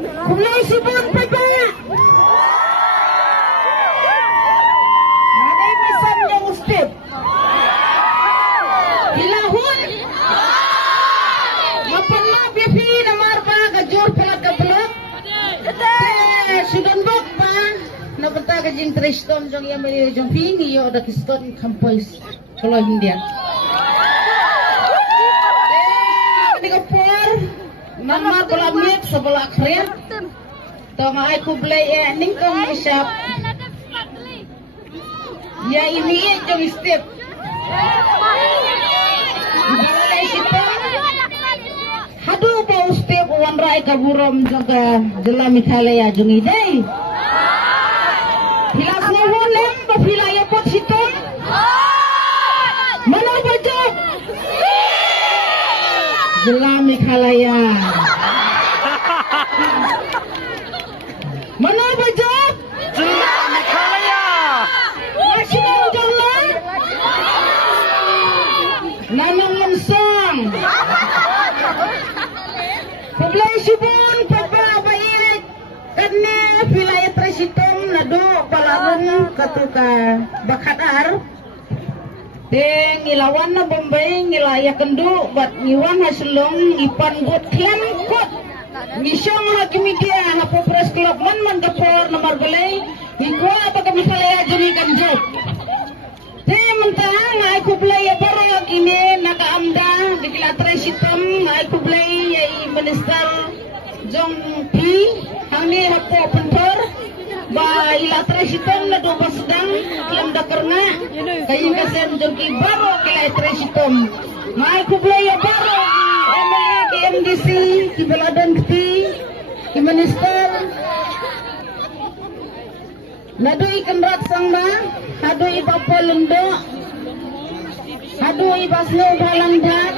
Kublai Sibun Pagaya. Nanay misan yung step. Hilahun. Mapala bifi na marpa gajor pala kablok. Sudan bok pa. Napata gajing triston jong yamay jong fini yo da kiston kampois. Kalau India. Nama pelamit sebelah keren. Tengah aku beli ning kong isap. Ya ini jom step. Balai sipang. Hadu bau step wan rai kaburom jaga jelami khalaya jungi dai. Hilas ngawolem bafilaya pot sitong. Mana bajak? Jelami khalaya. Mana bajak? Jelami khalaya. Masih jalan. Nanang mensang. Kublai Sibun papa baik. Karena wilayah Tresitong nado palarung katuka bakadar. Deng ilawan na Bombay ngilaya kendu bat ngiwan hasilong ipan gut klan kot ngisong hakimidia hapo press club man kapor nomor belai ikwa apa kami kalaya juni kanjut te mentang ay kublay barok ini naka amda dikila Tresitong ay kublay ay minister jong pi hangni hapo pentor ba ila Tresitong na do basdang klam dakarna kayin kasen jogi baro kila Tresitong mai kublaya baro MLA ke MDC ki beladan kti ki minister nado ikan rat sangna hado iba polundo hado iba snow balandat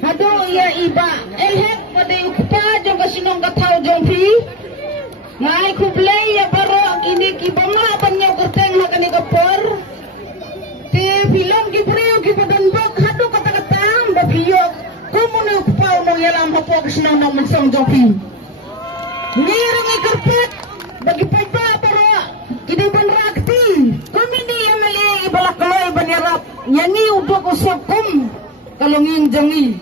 hado ya iba elhek pada ukpa jong kasinong katau jong pi ngai kublai ya baro kini ki bama banyo kerteng makani kapor te film ki preo ki badan bok hadu kata-kata babiyo kumune upau mo yalam hapo kisna na mensong jopi nirang ikarpet bagi paipa baro kini ban rakti kumini yamali ibalakloy banirap yani udok usakum kalunging jangi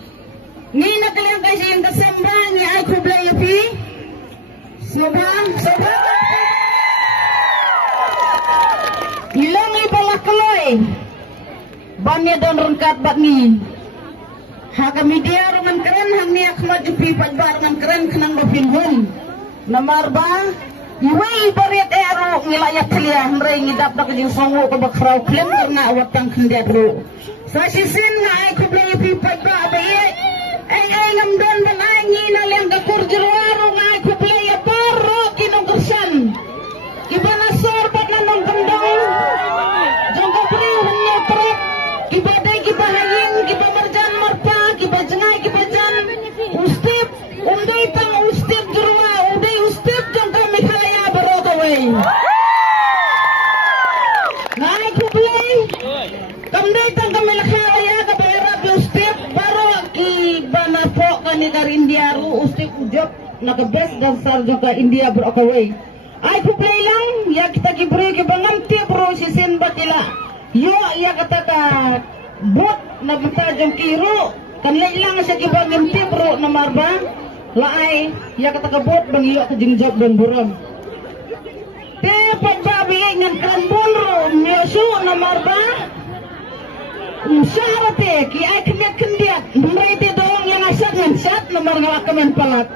ni nakalang kasi yung kasamba ni ay kublai ya pi Sobang ilang ibalak keloy bannya don rengkat bakni haga media rungan keren hang ni akma jupi pagbar rungan keren kenang bapinhun namar ba iwe ibarit ero ngilayak telia mrei ngidap dak jing songo ko bakrau klem karena awatang kendiat ru sa sisin nga ay kublay pi pagba baye ay ngamdon balay ngina leng gakur jirwaro nga ay kublay Ibana sor paglanong kendang jangka beri hanya truk ibadai kibahayin kibamarjan marpa kibajengay kibajan ustip unday tang ustip jurwa unday ustip jangka mikhalaya barokaway nai kublay kamday tang kamilakhalaya kabayarap ustip baro kibana po kanigar Indiaru ustip ujok nakabes dan sar juga India barokaway ay kublay lang ya kita kibri kibanganti bro sisin batila yo ya kata ka bot na batajong kiro kanlay lang sa kibanganti bro na marba laay ya kata ka bot bang iyo ka jingjob dan buram te pagbabi ngan kan bonro nyosu na marba syarate ki ay kendiat merete doang yang asat ngan sat na marga kaman palat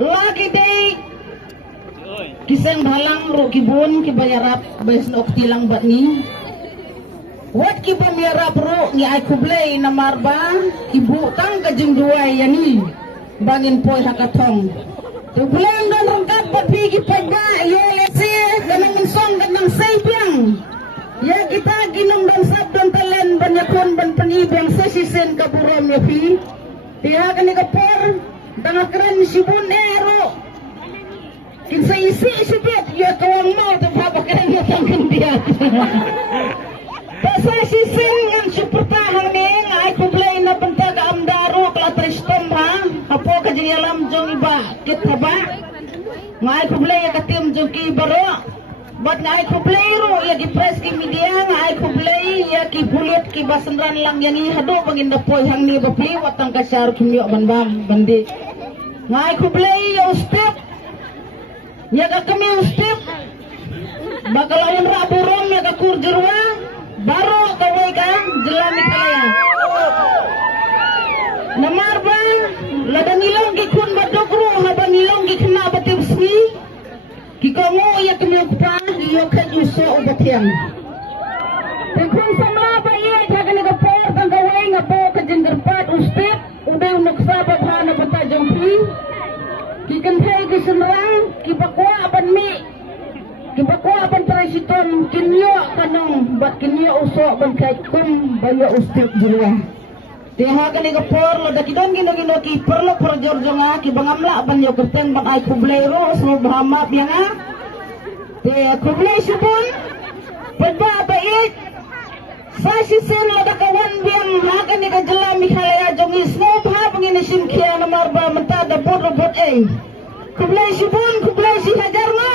lagi day kisang balang ro kibun kibayarap bayas na oktilang bat ni wat kibamayarap ro ni ay kublay na marba kibutang kajing duway yani bangin poy hakatong kublay don rangkat pagpigi pagba yolesi kanang insong kanang saybyang ya kita ginong dan sabdan talen banyakon ban panibang sa sisen kaburam ya pi tiha kani kapor tengah keren Sibun ero kinsa isi sibet ya kawang mau tu apa keren ya tang kendiat. Pasal sisin ngan supertahang ni ay kublay na bentaga amdaro klatristom ha. Apo kajing alam jong iba kita ba. Ngai kublay katim jong ki baro. Bat ngai kublay ro ya ki press ki media ngai kublay ya ki bulit ki basendran lang yang ihado bangin dapoy hang ni bapli watang kasyar kimyo banbam bandi. Ngai kublay ya step. Ya ka kami step. Bakalawan raburong ya ka kurjurwa. Baru kawai kan jelami kaya. Namar bang, lada nilong gikun badokru, haba nilong gikna batibsni. Kikamu ya kemukpa, iyo kan yuso ubatiang. Tekun samla ba iya jaga ni kapor kang kawai ngapo kajenggerpat ustep, udah nuksa babhana batajongpi. Kikanthai kisenrang, kipakwa aban mi. Kibakwa ban presiden kinyo kanong bat kinyo uso ban kaikum bayo ustip jirwa. Tiha kani kapor lo dakidon gino ki perlo perjorjonga ki bangamla ban yo kerten ban ai kublero so brahma bianga. Te kublay subon padba bait. Sasi sen lo dakawan biang ha kani ka jela mikhalaya jongis no bha bangin simkhia namar ba mentada bot robot Kublay subon kublay si hajar mo.